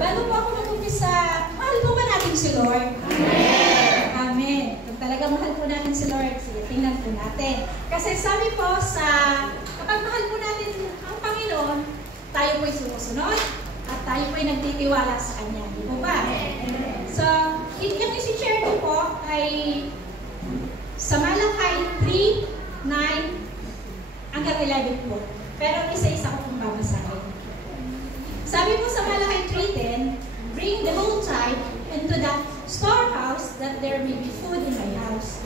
Bago po ako mag-umpisa, mahal po ba natin si Lord? Amen! Amen. Kung talagang mahal po natin si Lord, sige, tingnan po natin. Kasi sabi po kapag mahal po natin ang Panginoon, tayo po'y sumusunod at tayo po'y nagtitiwala sa Kanya. Di po ba? So, yung isi-share ko po ay sa Malakay 3:9 hanggang 11 po. Pero isa-isa ko pong babasahin. Sabi po sa Malakay 3:10, bring the whole tithe into the storehouse that there may be food in my house.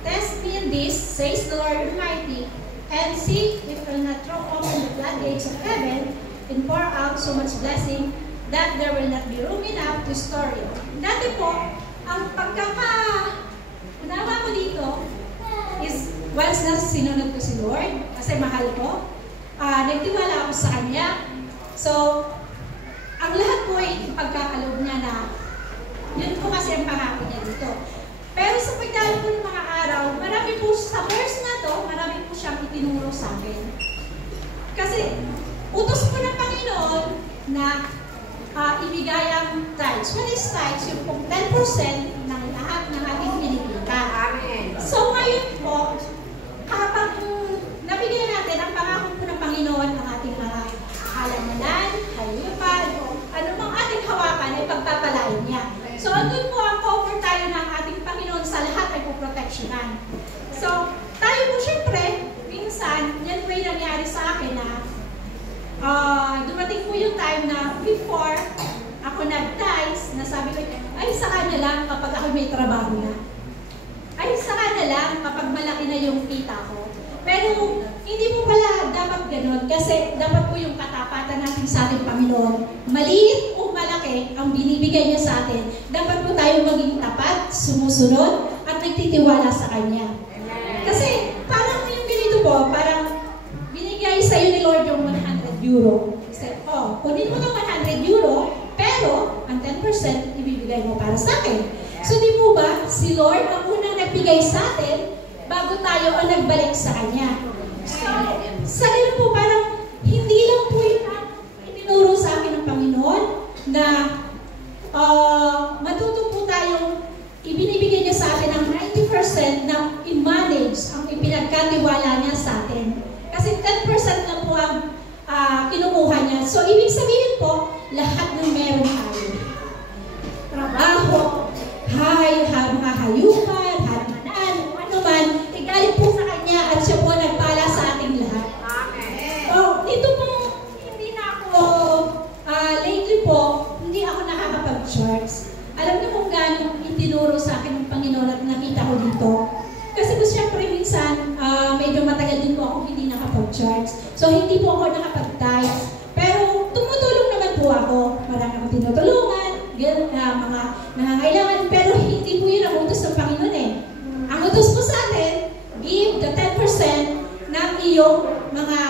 Test me in this, says the Lord Almighty, and see if I will not throw open the floodgates of heaven and pour out so much blessing that there will not be room enough to store it. Dati po, ang unawa ko dito is once na sinunod ko si Lord, kasi mahal ko, nagtiwala ako sa Kanya. So, ang lahat po ay pagkakalob niya na yun po kasi ang pangako niya dito. Pero sa pagdalo po ng mga araw, marami po sa verse na to, marami po siyang itinuro sa akin. Kasi, utos po ng Panginoon na ibigay ang tithes. What is tithes? Yung pong 10% ng lahat ng ating pinikita. So ngayon po, kapag nabigyan natin ang pangako po ng Panginoon ang ating mga halamanan, hayupan, o anumang ating hawakan ay pagpapalain niya. So andun po ang cover tayo ng ating Panginoon sa lahat ay poproteksyonan. So tayo po syempre, minsan, yan po yung nangyari sa akin na dumating po yung time na before ako nag-tithes, nasabi ko, ay saka na lang kapag ako may trabaho na. Ay saka na lang kapag malaki na yung kita ko. Pero hindi po pala dapat ganun kasi dapat po yung katapatan natin sa ating Panginoon. Maliit o malaki ang binibigay niya sa atin. Dapat po tayo maging tapat, sumusunod, at nagtitiwala sa Kanya. Kasi parang yung ganito po, parang binigay sa'yo ni Lord yung 100 euro. Said, kunin mo ng 100 euro, pero ang 10% ibibigay mo para sa akin. So di po ba, si Lord ang unang nagbigay sa atin bago tayo ang nagbalik sa Kanya. Sa ganun po, parang hindi lang po yung itinuro sa akin ng Panginoon na matuto po tayong ibinibigay niya sa atin ang 90% na i-manage ang ipinagkatiwala niya sa atin. Kasi 10% lang po ang kinukuha niya. So, ibig sabihin po, lahat ng meron tayo. Trabaho, mga hayupan, hatanan, ano man, igalit po sa Kanya at siya po nagpala sa ating lahat. Dito po, hindi na ako, lately po, hindi ako nakakapag-charts. Alam niyo kung gaano itinuro sa akin ng Panginoon at nakita ko dito. Kasi po siyempre minsan, medyo matagal din po ako hindi nakapag-charts. So, hindi po ako nakapag-tithes. Pero, tumutulong naman po ako. Marami akong tinutulungan, mga nangangailangan. Pero, hindi po yun ang utos ng Panginoon eh. Ang utos po sa atin, give the 10% ng iyong mga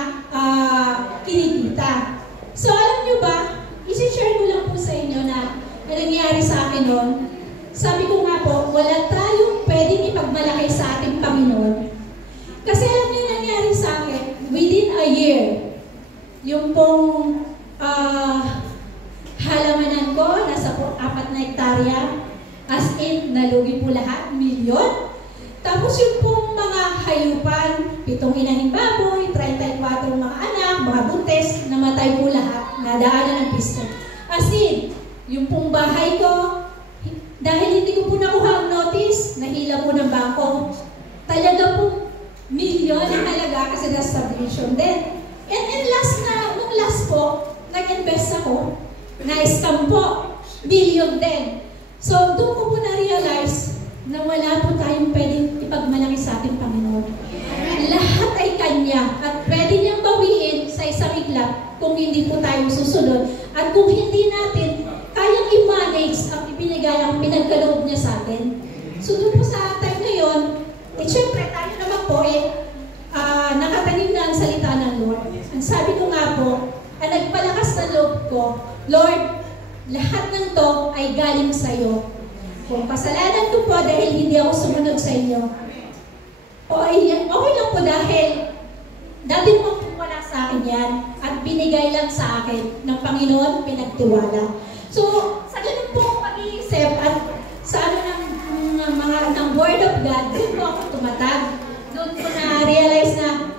kinikita. So, alam nyo ba, isi-share ko lang po sa inyo na nangyari sa akin noon. Sabi ko nga po, wala tayong pwedeng ipagmalaki sa ating Panginoon. Kasi alam niyo nangyari sa akin, within a year, yung pong halamanan ko, nasa po 4 na hektarya, as in, nalugi po lahat, milyon. Tapos yung pong mga hayupan, 7 inahing baboy, 34 mga anak, mga buntes, namatay po lahat, nadaanan ng pista. As in, yung pong bahay ko, dahil hindi ko po nakuha ang notice, nahila po ng bangko. Talaga po, milyon ang halaga kasi na subdivision din. And nung last po, nag-invest ako, na-scam po, billion din. So, doon ko po na-realize na wala po tayong pwedeng ipagmalaki sa ating Panginoon. Lahat ay Kanya at pwede niyang bawiin sa isang iglap kung hindi po tayo susunod at kung hindi natin kayang i-manage ang ibinigay ang pinagkaloob niya sa atin. So doon po sa time na yun, syempre tayo naman po nakatanim na ang salita ng Lord. Ang sabi ko nga po, ang nagpalakas na loob ko, Lord, lahat ng to ay galing sa iyo. Kung kasalanan ko po dahil hindi ako sumunod sa inyo, okay lang po dahil dati mo wala sa akin yan at binigay lang sa akin ng Panginoon pinagtiwala. So, sa ganun po pag-iisip at sa ano ng Word of God, doon po ako tumatag. Doon ko na-realize na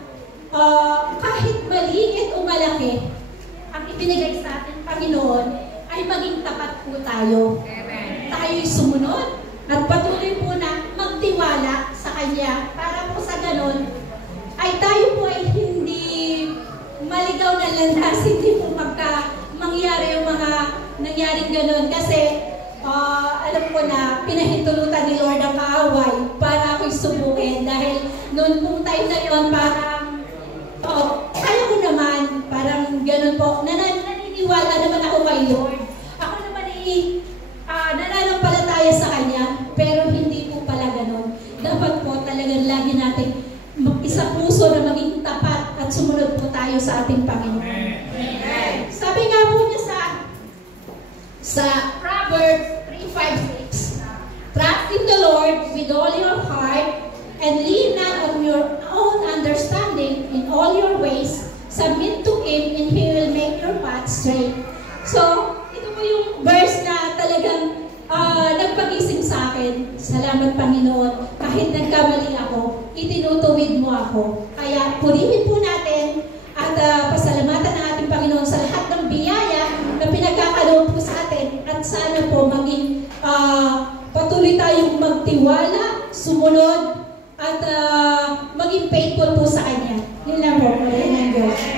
kahit maliit o malaki, ang ibinigay sa atin, Panginoon, ay maging tapat po tayo. Tayo'y sumunod at patuloy po na magtiwala sa Kanya para po sa ganun, ay tayo po ay hindi maligaw na landas, hindi po mangyari yung mga nangyaring ganun. Kasi alam ko na pinahintulutan ni Lord ang kaaway para ako'y subukin. Dahil noon pong time na yun, parang kaya ko naman, parang ganun po, naniniwala naman ako kay Lord. Ako naman nananampalataya sa Kanya, pero hindi po pala ganun. Dapat po talagang lagi natin isa puso na maging tapat at sumunod po tayo sa ating Panginoon. Sabi nga po niya sa Proverbs 3:5-6, trust in the Lord with all your heart and lean not on your own understanding. In all your ways, submit to Him and He will make your path straight. So, ito po yung verse na talagang nagpagising sa akin. Salamat, Panginoon. Kahit nagkamali ako, itinutuwid mo ako. Kaya purihin po natin at pasalamatan ng ating Panginoon sa lahat ng biyaya na pinagkakaloob po sa atin. At sana po maging patuloy tayong magtiwala, sumunod, at maging faithful po sa Kanya. Yun lang po. Maraming Diyos.